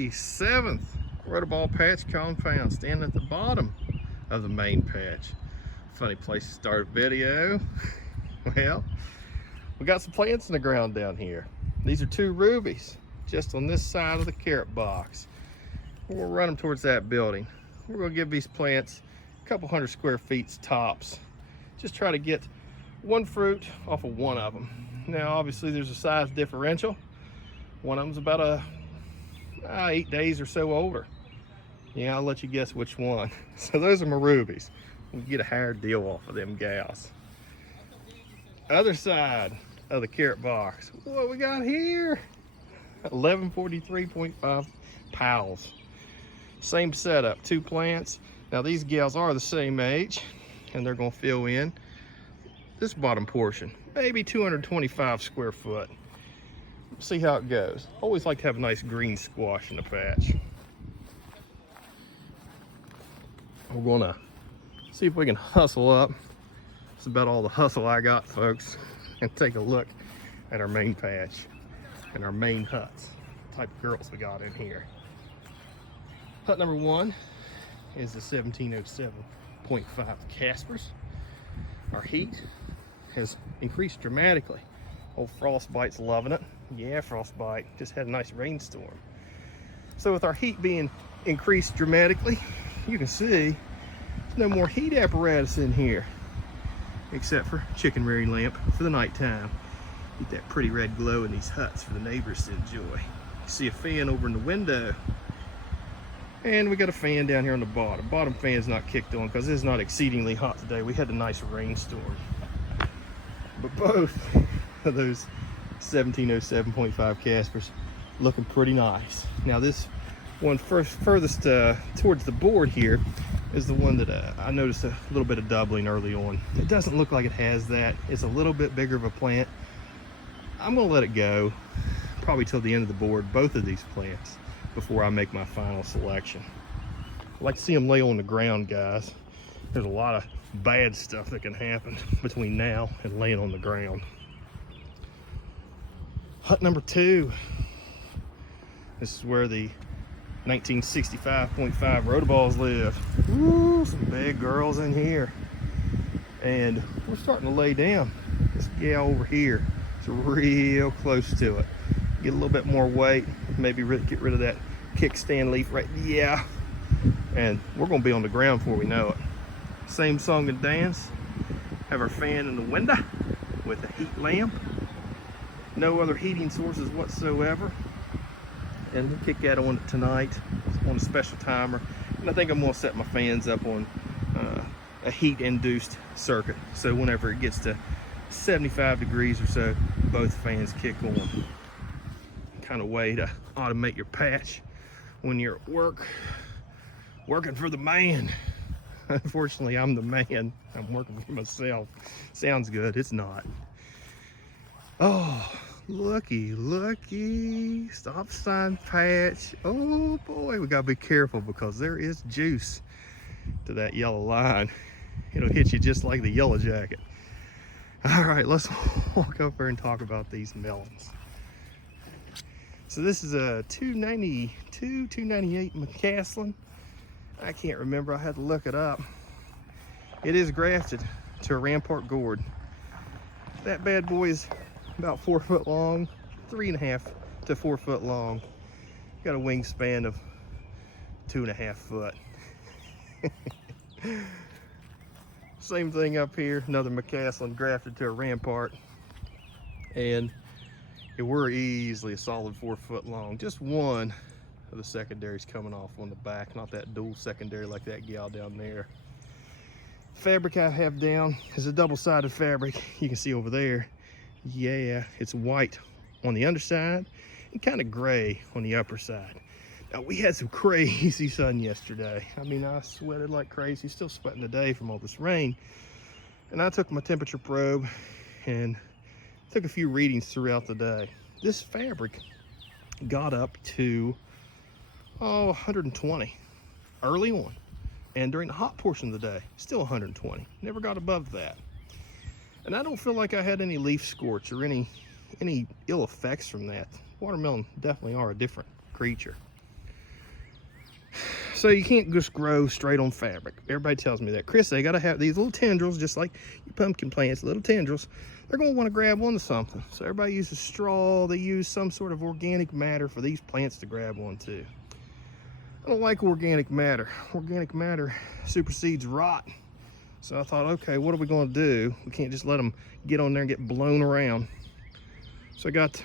the 7th rotoball patch compound, standing at the bottom of the main patch. Funny place to start a video. Well, we got some plants in the ground down here. These are 2 rubies just on this side of the carrot box. We'll run them towards that building. We're going to give these plants a couple hundred square feet tops. Just try to get one fruit off of one of them. Now obviously there's a size differential. One of them's about 8 days or so older. Yeah, I'll let you guess which one. So those are my rubies. We get a higher deal off of them gals. Other side of the carrot box, what we got here? 1143.5 pals. Same setup, 2 plants. Now these gals are the same age, and they're gonna fill in this bottom portion, maybe 225 square foot. See how it goes. Always like to have a nice green squash in the patch. We're gonna see if we can hustle up. That's about all the hustle I got, folks. And take a look at our main patch and our main huts. Type of girls we got in here. Hut number 1 is the 1707.5 Caspers. Our heat has increased dramatically. Old Frostbite's loving it. Yeah, Frostbite just had a nice rainstorm. So with our heat being increased dramatically, you can see there's no more heat apparatus in here, except for chicken rearing lamp for the nighttime. Get that pretty red glow in these huts for the neighbors to enjoy. You see a fan over in the window, and we got a fan down here on the bottom. Bottom fan is not kicked on because it's not exceedingly hot today. We had a nice rainstorm. But both of those 1707.5 Caspers looking pretty nice. Now this one furthest towards the board here is the one that I noticed a little bit of doubling early on. It doesn't look like it has that. It's a little bit bigger of a plant. I'm gonna let it go probably till the end of the board, both of these plants, before I make my final selection. I like to see them lay on the ground, guys. There's a lot of bad stuff that can happen between now and laying on the ground. Hut number 2. This is where the 1965.5 rotoballs live. Ooh, some big girls in here. And we're starting to lay down. This gal over here is real close to it. Get a little bit more weight, maybe get rid of that kickstand leaf right, yeah. And we're gonna be on the ground before we know it. Same song and dance. Have our fan in the window with a heat lamp. No other heating sources whatsoever. And we'll kick that on tonight on a special timer. And I think I'm gonna set my fans up on a heat induced circuit. So whenever it gets to 75 degrees or so, both fans kick on. Kind of way to automate your patch when you're at work, working for the man. Unfortunately, I'm the man. I'm working for myself. Sounds good, it's not. Oh, looky, stop sign patch. Oh boy, we gotta be careful because there is juice to that yellow line. It'll hit you just like the yellow jacket. All right, let's walk over and talk about these melons. So this is a 292, 298 McCaslin. I can't remember, I had to look it up. It is grafted to a Rampart gourd. That bad boy is about 4 foot long, 3.5 to 4 foot long. Got a wingspan of 2.5 foot. Same thing up here, another McCaslin grafted to a Rampart. And it were easily a solid 4 foot long. Just one of the secondaries coming off on the back, not that dual secondary like that gal down there. Fabric I have down is a double-sided fabric. You can see over there, yeah, it's white on the underside and kind of gray on the upper side. Now we had some crazy sun yesterday. I mean, I sweated like crazy, still sweating today from all this rain. And I took my temperature probe and took a few readings throughout the day. This fabric got up to 120 early on, and during the hot portion of the day still 120. Never got above that. And I don't feel like I had any leaf scorch or any ill effects from that. Watermelon definitely are a different creature. So you can't just grow straight on fabric. Everybody tells me that. Chris, they gotta have these little tendrils, just like your pumpkin plants, little tendrils. They're gonna wanna grab onto something. So everybody uses straw, they use some sort of organic matter for these plants to grab onto. I don't like organic matter. Organic matter supersedes rot. So I thought, okay, what are we gonna do? We can't just let them get on there and get blown around. So I got,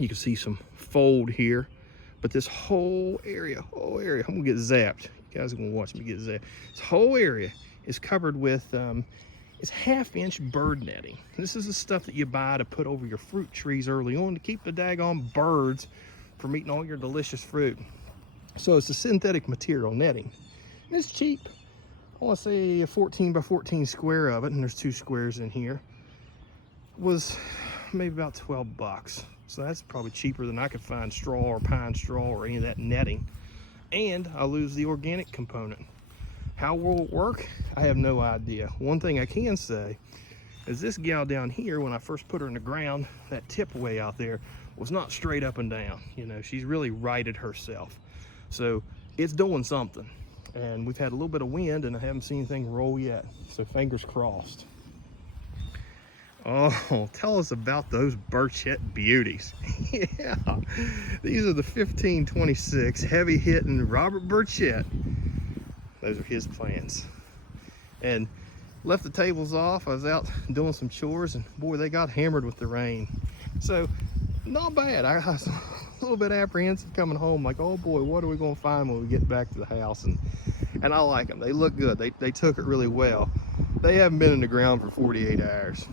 you can see some fold here, but this whole area, I'm gonna get zapped. You guys are gonna watch me get zapped. This whole area is covered with, it's 1/2-inch bird netting. This is the stuff that you buy to put over your fruit trees early on to keep the daggone birds from eating all your delicious fruit. So it's a synthetic material netting. And it's cheap. I want to say a 14 by 14 square of it, and there's 2 squares in here, was maybe about 12 bucks. So that's probably cheaper than I could find straw or pine straw or any of that netting. And I lose the organic component. How will it work? I have no idea. One thing I can say is this gal down here, when I first put her in the ground, that tip way out there was not straight up and down. You know, she's really righted herself. So it's doing something. And we've had a little bit of wind and I haven't seen anything roll yet. So fingers crossed. Oh, tell us about those Burchett beauties. Yeah, these are the 1526 heavy hitting Robert Burchett. Those are his plants. And left the tables off. I was out doing some chores and boy, they got hammered with the rain. So not bad. I was a little bit apprehensive coming home, like, oh boy, what are we gonna find when we get back to the house? And I like them. They look good. They took it really well. They haven't been in the ground for 48 hours.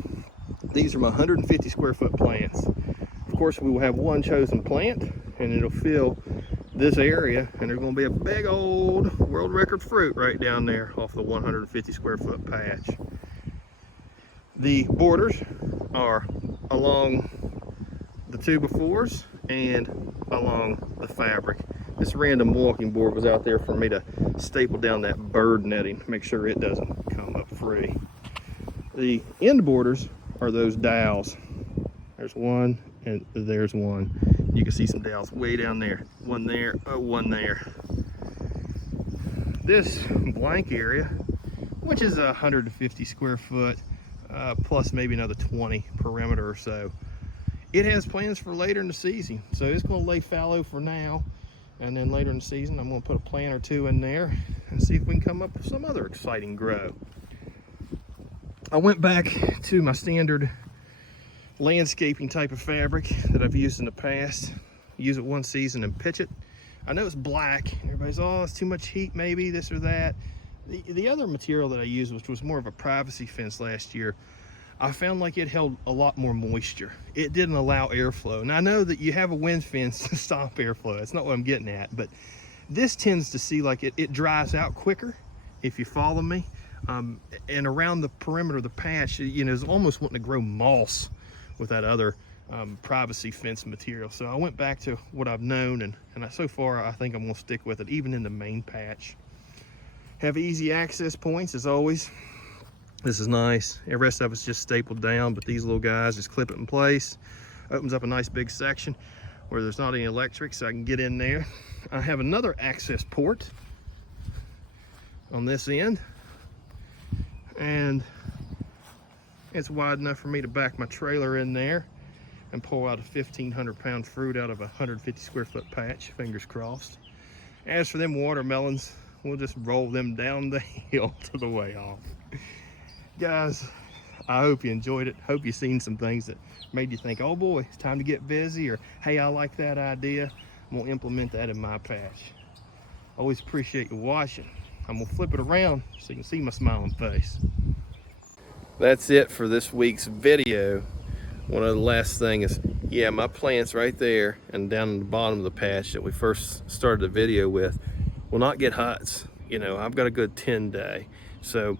These are my 150 square foot plants. Of course, we will have one chosen plant and it'll fill this area, and there's going to be a big old world record fruit right down there off the 150 square foot patch. The borders are along the 2x4s and along the fabric. This random walking board was out there for me to staple down that bird netting, make sure it doesn't come up free. The end borders are those dowels. There's one and there's one. You can see some dowels way down there. One there, oh, one there. This blank area, which is 150 square foot, plus maybe another 20 perimeter or so. It has plans for later in the season. So it's gonna lay fallow for now. And then later in the season, I'm gonna put a plant or 2 in there and see if we can come up with some other exciting grow. I went back to my standard landscaping type of fabric that I've used in the past. Use it one season and pitch it. I know it's black. Everybody's, oh, it's too much heat, maybe this or that. The other material that I used, which was more of a privacy fence last year, I found like it held a lot more moisture. It didn't allow airflow. And I know that you have a wind fence to stop airflow. That's not what I'm getting at, but this tends to see like it dries out quicker, if you follow me. And around the perimeter of the patch, you know, it's almost wanting to grow moss with that other privacy fence material. So I went back to what I've known, and so far I think I'm gonna stick with it, even in the main patch. Have easy access points as always. This is nice. The rest of it's just stapled down, but these little guys just clip it in place. Opens up a nice big section where there's not any electric, so I can get in there. I have another access port on this end, and it's wide enough for me to back my trailer in there and pull out a 1,500 pound fruit out of a 150 square foot patch, fingers crossed. As for them watermelons, we'll just roll them down the hill to the way off. Guys, I hope you enjoyed it. Hope you've seen some things that made you think, oh boy, it's time to get busy, or hey, I like that idea. I'm gonna implement that in my patch. Always appreciate you watching. I'm gonna flip it around so you can see my smiling face. That's it for this week's video. One of the last thing is, yeah, my plants right there and down in the bottom of the patch that we first started the video with will not get huts. You know, I've got a good 10-day. So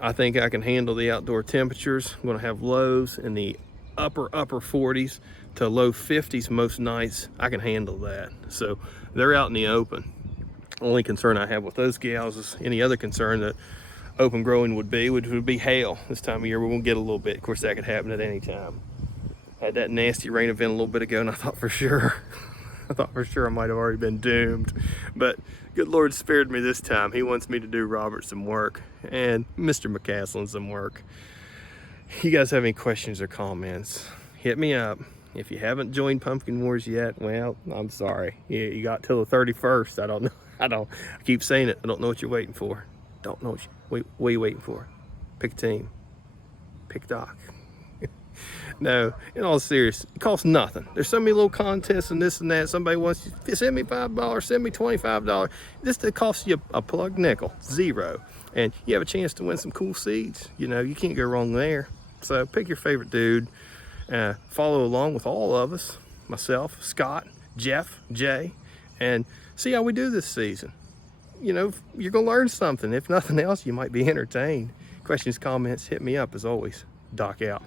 I think I can handle the outdoor temperatures. I'm gonna have lows in the upper 40s to low 50s most nights. I can handle that. So they're out in the open. Only concern I have with those gals is any other concern that open growing would be hail. This time of year we won't get a little bit. Of course, that could happen at any time. Had that nasty rain event a little bit ago, and I thought for sure I thought for sure I might have already been doomed, but good Lord spared me this time. He wants me to do Robert some work and Mr. McCaslin some work. You guys have any questions or comments, hit me up. If you haven't joined Pumpkin Wars yet, well, I'm sorry. You got till the 31st. I don't know. I keep saying it. I don't know what you're waiting for. Don't know what are you waiting for? Pick a team. Pick Doc. No, in all seriousness, it costs nothing. There's so many little contests and this and that. Somebody wants to send me $5, send me $25. This costs you a plug nickel, zero. And you have a chance to win some cool seeds. You know, you can't go wrong there. So pick your favorite dude. Follow along with all of us, myself, Scott, Jeff, Jay, and see how we do this season. You know, you're gonna learn something. If nothing else, you might be entertained. Questions, comments, hit me up as always. Doc out.